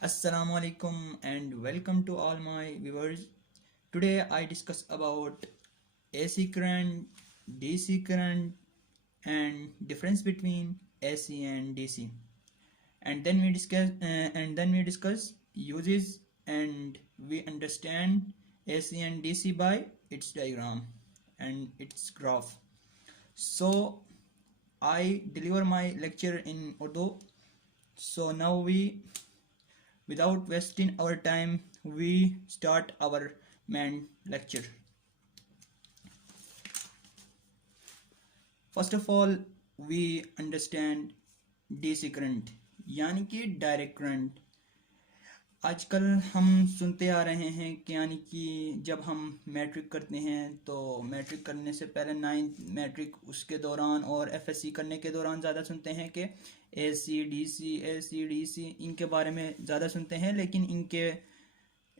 Assalamu alaikum and welcome to all my viewers. Today I discuss about AC current, DC current and difference between AC and DC. And then we discuss uses and we understand AC and DC by its diagram and its graph. So I deliver my lecture in Urdu. So now without wasting our time, we start our main lecture. First of all, we understand DC current यानी कि direct current. आजकल हम सुनते आ रहे हैं कि यानी कि जब हम मैट्रिक करते हैं तो मैट्रिक करने से पहले नाइन्थ मैट्रिक उसके दौरान और एफएससी करने के दौरान ज़्यादा सुनते हैं कि एसी डीसी इनके बारे में ज़्यादा सुनते हैं, लेकिन इनके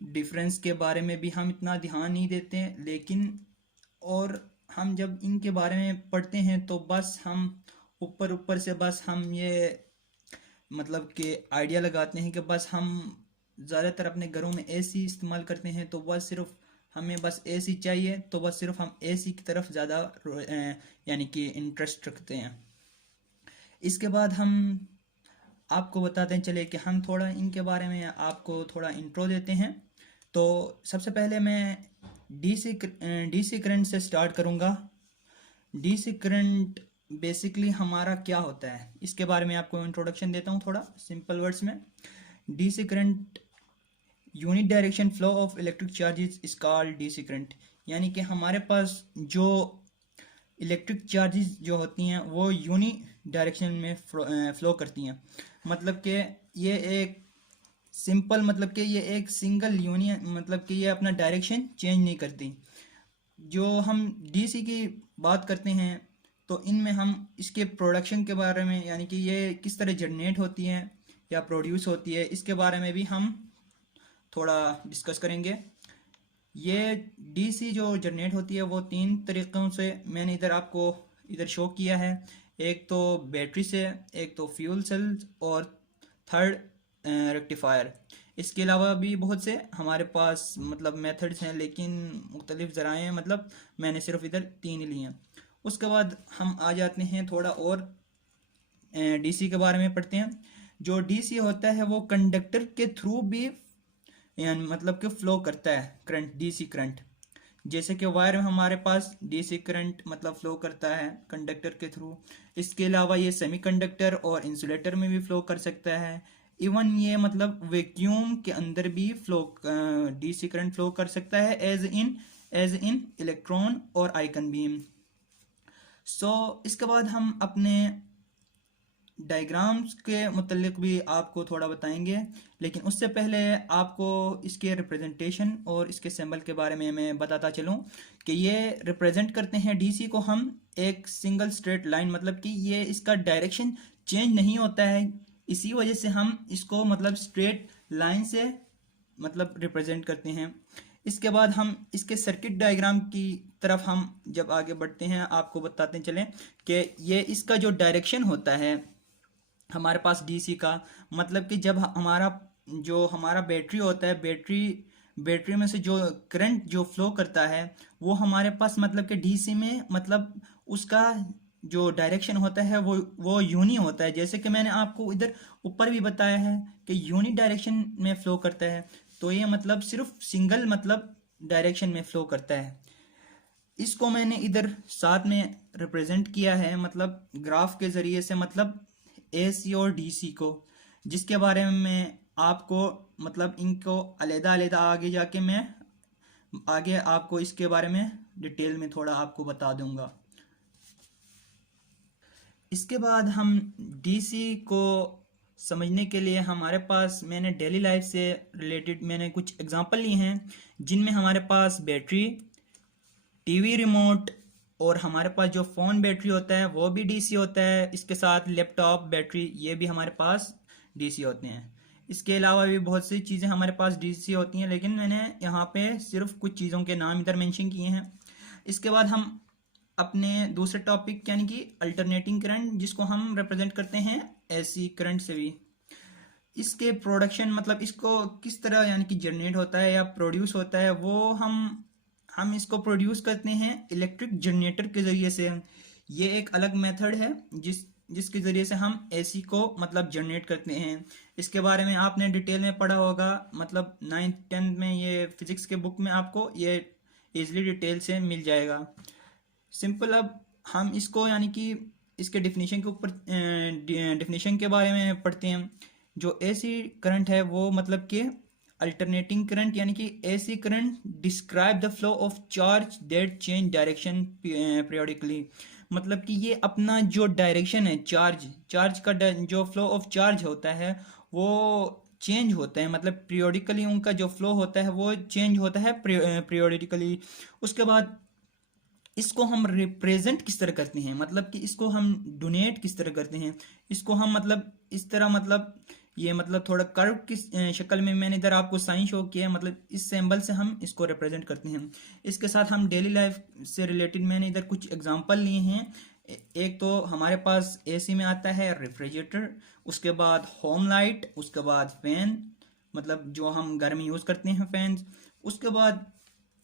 डिफरेंस के बारे में भी हम इतना ध्यान नहीं देते हैं. लेकिन और हम जब इनके बारे में पढ़ते हैं तो बस हम ऊपर ऊपर से बस हम ये मतलब कि आइडिया लगाते हैं कि बस हम ज़्यादातर अपने घरों में एसी इस्तेमाल करते हैं, तो बस सिर्फ हमें बस एसी चाहिए, तो बस सिर्फ हम एसी की तरफ ज़्यादा यानी कि इंटरेस्ट रखते हैं. इसके बाद हम आपको बताते हैं चले कि हम थोड़ा इनके बारे में आपको थोड़ा इंट्रो देते हैं. तो सबसे पहले मैं डीसी करंट से स्टार्ट करूँगा. डीसी करंट बेसिकली हमारा क्या होता है इसके बारे में आपको इंट्रोडक्शन देता हूँ थोड़ा सिंपल वर्ड्स में. DC current unit direction flow of electric charges is called DC current. यानी कि हमारे पास जो इलेक्ट्रिक चार्जेस जो होती हैं वो यूनी डायरेक्शन में फ्लो करती हैं. मतलब कि ये एक सिंपल मतलब कि ये एक सिंगल यूनियन मतलब कि ये अपना डायरेक्शन चेंज नहीं करती. जो हम डीसी की बात करते हैं तो इनमें हम इसके प्रोडक्शन के बारे में यानी कि ये किस तरह जनरेट होती है या प्रोड्यूस होती है इसके बारे में भी हम थोड़ा डिस्कस करेंगे. ये डीसी जो जनरेट होती है वो तीन तरीक़ों से मैंने इधर आपको इधर शो किया है. एक तो बैटरी से, एक तो फ्यूल सेल्स और थर्ड रेक्टिफायर. इसके अलावा भी बहुत से हमारे पास मतलब मेथड्स हैं, लेकिन मुख्तलिफ ज़राए हैं, मतलब मैंने सिर्फ इधर तीन ही लिए हैं. उसके बाद हम आ जाते हैं थोड़ा और डीसी के बारे में पढ़ते हैं. जो डीसी होता है वो कंडक्टर के थ्रू भी यानी मतलब कि फ्लो करता है करंट, डीसी करंट. जैसे कि वायर में हमारे पास डीसी करंट मतलब फ्लो करता है कंडक्टर के थ्रू. इसके अलावा ये सेमीकंडक्टर और इंसुलेटर में भी फ्लो कर सकता है. इवन ये मतलब वैक्यूम के अंदर भी फ्लो डीसी करंट फ्लो कर सकता है एज इन इलेक्ट्रॉन और आइकन बीम. सो इसके बाद हम अपने डायग्राम्स के मुतल्लिक भी आपको थोड़ा बताएंगे, लेकिन उससे पहले आपको इसके रिप्रेजेंटेशन और इसके सिंबल के बारे में मैं बताता चलूँ कि ये रिप्रेजेंट करते हैं डीसी को हम एक सिंगल स्ट्रेट लाइन, मतलब कि ये इसका डायरेक्शन चेंज नहीं होता है, इसी वजह से हम इसको मतलब स्ट्रेट लाइन से मतलब रिप्रेजेंट करते हैं. इसके बाद हम इसके सर्किट डायग्राम की तरफ हम जब आगे बढ़ते हैं आपको बताते चलें कि ये इसका जो डायरेक्शन होता है हमारे पास डीसी का, मतलब कि जब हमारा बैटरी होता है, बैटरी में से जो करंट जो फ्लो करता है वो हमारे पास मतलब कि डीसी में मतलब उसका जो डायरेक्शन होता है वो यूनी होता है. जैसे कि मैंने आपको इधर ऊपर भी बताया है कि यूनी डायरेक्शन में फ्लो करता है, तो ये मतलब सिर्फ सिंगल मतलब डायरेक्शन में फ्लो करता है. इसको मैंने इधर साथ में रिप्रेजेंट किया है मतलब ग्राफ के ज़रिए से, मतलब एसी और डीसी को, जिसके बारे में मैं आपको मतलब इनको अलग-अलग आगे जाके मैं आगे आपको इसके बारे में डिटेल में थोड़ा आपको बता दूंगा. इसके बाद हम डीसी को समझने के लिए हमारे पास मैंने डेली लाइफ से रिलेटेड मैंने कुछ एग्जांपल लिए हैं, जिनमें हमारे पास बैटरी, टीवी रिमोट और हमारे पास जो फ़ोन बैटरी होता है वो भी डीसी होता है. इसके साथ लैपटॉप बैटरी ये भी हमारे पास डीसी होते हैं. इसके अलावा भी बहुत सी चीज़ें हमारे पास डीसी होती हैं, लेकिन मैंने यहाँ पे सिर्फ कुछ चीज़ों के नाम इधर मेंशन किए हैं. इसके बाद हम अपने दूसरे टॉपिक यानी कि अल्टरनेटिंग करंट, जिसको हम रिप्रेजेंट करते हैं एसी करंट से भी. इसके प्रोडक्शन मतलब इसको किस तरह यानी कि जनरेट होता है या प्रोड्यूस होता है, वो हम इसको प्रोड्यूस करते हैं इलेक्ट्रिक जनरेटर के ज़रिए से। ये एक अलग मेथड है जिसके ज़रिए से हम एसी को मतलब जनरेट करते हैं। इसके बारे में आपने डिटेल में पढ़ा होगा, मतलब 9th 10th में, ये फिजिक्स के बुक में आपको ये इजली डिटेल से मिल जाएगा। सिंपल, अब हम इसको यानी कि इसके डिफिनीशन के ऊपर डिफिनीशन के बारे में पढ़ते हैं। जो एसी करंट है वो मतलब कि अल्टरनेटिंग करंट, यानी कि AC current describe the flow of charge that change direction periodically. मतलब कि ये अपना जो डायरेक्शन है, चार्ज का जो फ्लो ऑफ चार्ज होता है वो चेंज होता है, मतलब पीरियोडिकली उनका जो फ्लो होता है वो चेंज होता है पीरियोडिकली। उसके बाद इसको हम रिप्रेजेंट किस तरह करते हैं, मतलब कि इसको हम डोनेट किस तरह करते हैं, इसको हम मतलब इस तरह, मतलब ये मतलब थोड़ा कर्व की शक्ल में मैंने इधर आपको साइन शो किया है, मतलब इस सिंबल से हम इसको रिप्रेजेंट करते हैं। इसके साथ हम डेली लाइफ से रिलेटेड मैंने इधर कुछ एग्जांपल लिए हैं। एक तो हमारे पास एसी में आता है रेफ्रिजरेटर, उसके बाद होम लाइट, उसके बाद फैन, मतलब जो हम घर में यूज़ करते हैं फैन। उसके बाद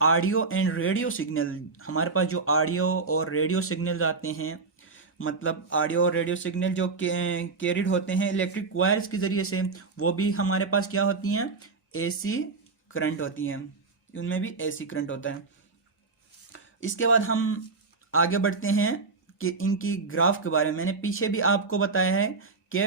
ऑडियो एंड रेडियो सिग्नल, हमारे पास जो ऑडियो और रेडियो सिग्नल्स आते हैं, मतलब ऑडियो और रेडियो सिग्नल जो कैरिड होते हैं इलेक्ट्रिक वायर्स के ज़रिए से, वो भी हमारे पास क्या होती हैं, एसी करंट होती हैं, उनमें भी एसी करंट होता है। इसके बाद हम आगे बढ़ते हैं कि इनकी ग्राफ के बारे में। मैंने पीछे भी आपको बताया है कि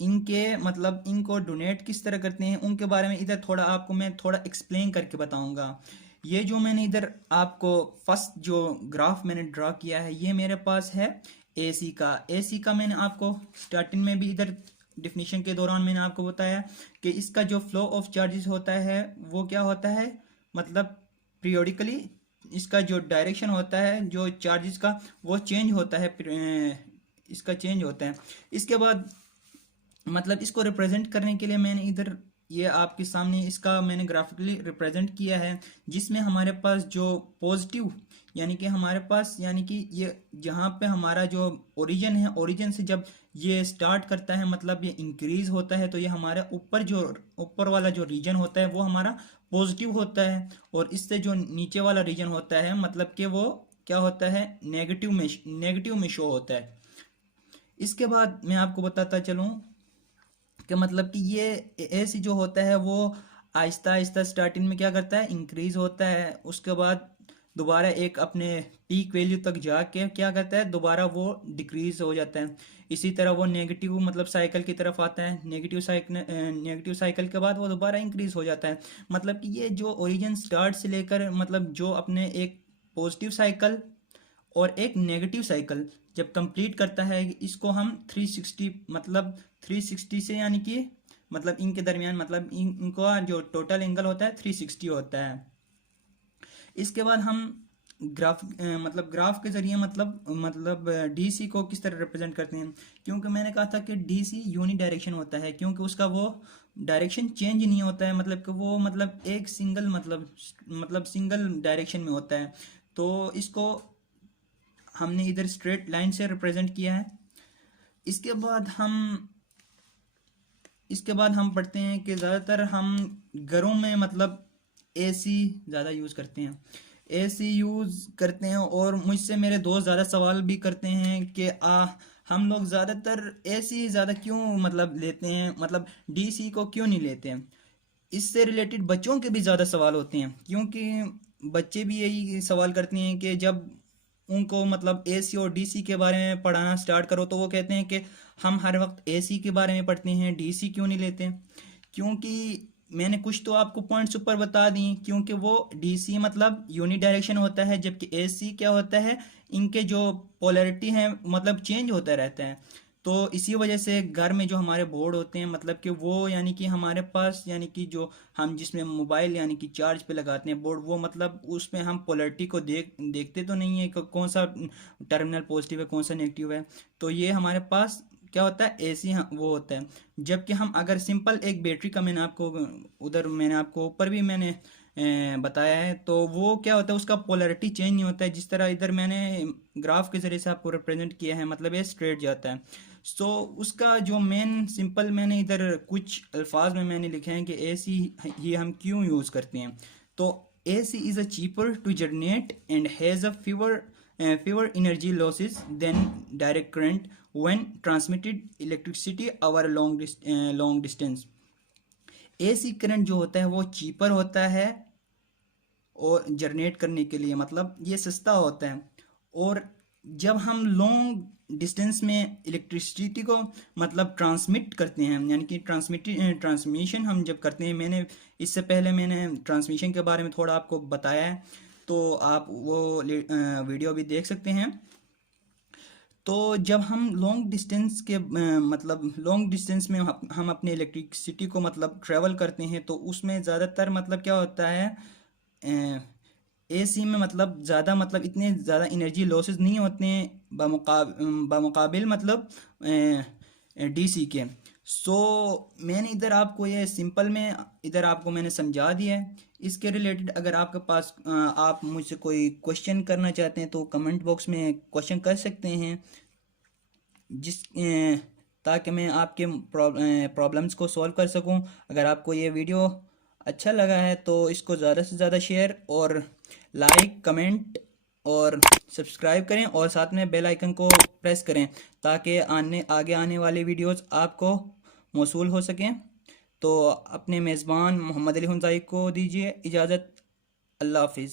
इनके मतलब इनको डोनेट किस तरह करते हैं, उनके बारे में इधर थोड़ा आपको मैं थोड़ा एक्सप्लेन करके बताऊंगा। ये जो मैंने इधर आपको फर्स्ट जो ग्राफ मैंने ड्रा किया है, ये मेरे पास है एसी का मैंने आपको स्टार्टिंग में भी इधर डिफिनीशन के दौरान मैंने आपको बताया कि इसका जो फ्लो ऑफ चार्जेस होता है वो क्या होता है, मतलब पीरियोडिकली इसका जो डायरेक्शन होता है जो चार्जेस का वो चेंज होता है, इसका चेंज होता है। इसके बाद मतलब इसको रिप्रेजेंट करने के लिए मैंने इधर ये आपके सामने इसका मैंने ग्राफिकली रिप्रेजेंट किया है, जिसमें हमारे पास जो पॉजिटिव यानी कि हमारे पास यानी कि ये जहाँ पे हमारा जो ओरिजिन है, ओरिजिन से जब ये स्टार्ट करता है मतलब ये इंक्रीज होता है, तो ये हमारा ऊपर वाला जो रीजन होता है वो हमारा पॉजिटिव होता है, और इससे जो नीचे वाला रीजन होता है मतलब कि वो क्या होता है, नेगेटिव में शो होता है। इसके बाद मैं आपको बताता चलूँ कि मतलब कि ये एसी जो होता है वो आहिस्ता आहिस्ता स्टार्टिंग में क्या करता है, इंक्रीज होता है, उसके बाद दोबारा एक अपने पीक वैल्यू तक जाके क्या करता है, दोबारा वो डिक्रीज हो जाता है। इसी तरह वो नेगेटिव मतलब साइकिल की तरफ आता है, नेगेटिव साइकिल के बाद वो दोबारा इंक्रीज हो जाता है। मतलब कि ये जो ओरिजिन स्टार्ट से लेकर मतलब जो अपने एक पॉजिटिव साइकिल और एक नेगेटिव साइकिल जब कंप्लीट करता है, इसको हम 360 मतलब 360 से यानी कि मतलब इनके दरमियान मतलब इनका जो टोटल एंगल होता है 360 होता है। इसके बाद हम मतलब ग्राफ के जरिए मतलब डीसी को किस तरह रिप्रेजेंट करते हैं, क्योंकि मैंने कहा था कि डीसी यूनी डायरेक्शन होता है, क्योंकि उसका वो डायरेक्शन चेंज नहीं होता है, मतलब कि वो मतलब एक सिंगल मतलब सिंगल डायरेक्शन में होता है। तो इसको हमने इधर स्ट्रेट लाइन से रिप्रेजेंट किया है। इसके बाद हम पढ़ते हैं कि ज़्यादातर हम घरों में मतलब एसी ज़्यादा यूज़ करते हैं, एसी यूज़ करते हैं, और मुझसे मेरे दोस्त ज़्यादा सवाल भी करते हैं कि हम लोग ज़्यादातर एसी ज़्यादा क्यों मतलब लेते हैं, मतलब डीसी को क्यों नहीं लेते हैं। इससे रिलेटेड बच्चों के भी ज़्यादा सवाल होते हैं, क्योंकि बच्चे भी यही सवाल करते हैं कि जब उनको मतलब एसी और डीसी के बारे में पढ़ाना स्टार्ट करो तो वो कहते हैं कि हम हर वक्त एसी के बारे में पढ़ते हैं, डीसी क्यों नहीं लेते। क्योंकि मैंने कुछ तो आपको पॉइंट्स ऊपर बता दी, क्योंकि वो डीसी मतलब यूनि डायरेक्शन होता है, जबकि एसी क्या होता है, इनके जो पोलैरिटी है मतलब चेंज होता रहता है। तो इसी वजह से घर में जो हमारे बोर्ड होते हैं मतलब कि वो यानी कि हमारे पास यानी कि जो हम जिसमें मोबाइल यानी कि चार्ज पे लगाते हैं बोर्ड, वो मतलब उसमें हम पोलैरिटी को देखते तो नहीं है कि कौन सा टर्मिनल पॉजिटिव है कौन सा नेगेटिव है। तो ये हमारे पास क्या होता है, एसी वो होता है। जबकि हम अगर सिंपल एक बैटरी का मैंने आपको ऊपर भी मैंने बताया है, तो वो क्या होता है, उसका पोलैरिटी चेंज नहीं होता है, जिस तरह इधर मैंने ग्राफ के जरिए से आपको रिप्रेजेंट किया है, मतलब ये स्ट्रेट जाता है। सो उसका जो मेन सिंपल मैंने इधर कुछ अल्फाज में मैंने लिखे हैं कि एसी ही हम क्यों यूज़ करते हैं। तो AC is a cheaper to generate and has a fewer energy losses than direct current when transmitted electricity over long distance। AC current जो होता है वो चीपर होता है और जनरेट करने के लिए, मतलब ये सस्ता होता है। और जब हम लॉन्ग डिस्टेंस में इलेक्ट्रिसिटी को मतलब ट्रांसमिट करते हैं, यानी कि ट्रांसमिशन हम जब करते हैं, मैंने इससे पहले मैंने ट्रांसमिशन के बारे में थोड़ा आपको बताया है, तो आप वो वीडियो भी देख सकते हैं। तो जब हम लॉन्ग डिस्टेंस के मतलब लॉन्ग डिस्टेंस में हम अपने इलेक्ट्रिसिटी को मतलब ट्रेवल करते हैं, तो उसमें ज़्यादातर मतलब क्या होता है, एसी में मतलब ज़्यादा मतलब इतने ज़्यादा एनर्जी लॉसेस नहीं होते हैं बमुकाबिल मतलब डीसी के। सो मैंने इधर आपको ये सिंपल में इधर आपको मैंने समझा दिया है। इसके रिलेटेड अगर आपके पास आप मुझसे कोई क्वेश्चन करना चाहते हैं तो कमेंट बॉक्स में क्वेश्चन कर सकते हैं, जिस ताकि मैं आपके प्रॉब्लम्स को सॉल्व कर सकूं। अगर आपको ये वीडियो अच्छा लगा है तो इसको ज़्यादा से ज़्यादा शेयर और लाइक कमेंट और सब्सक्राइब करें, और साथ में बेल आइकन को प्रेस करें ताकि आगे आने वाली वीडियोस आपको मौसूल हो सकें। तो अपने मेज़बान मोहम्मद अली हुंजाई को दीजिए इजाज़त। अल्लाह हाफिज़।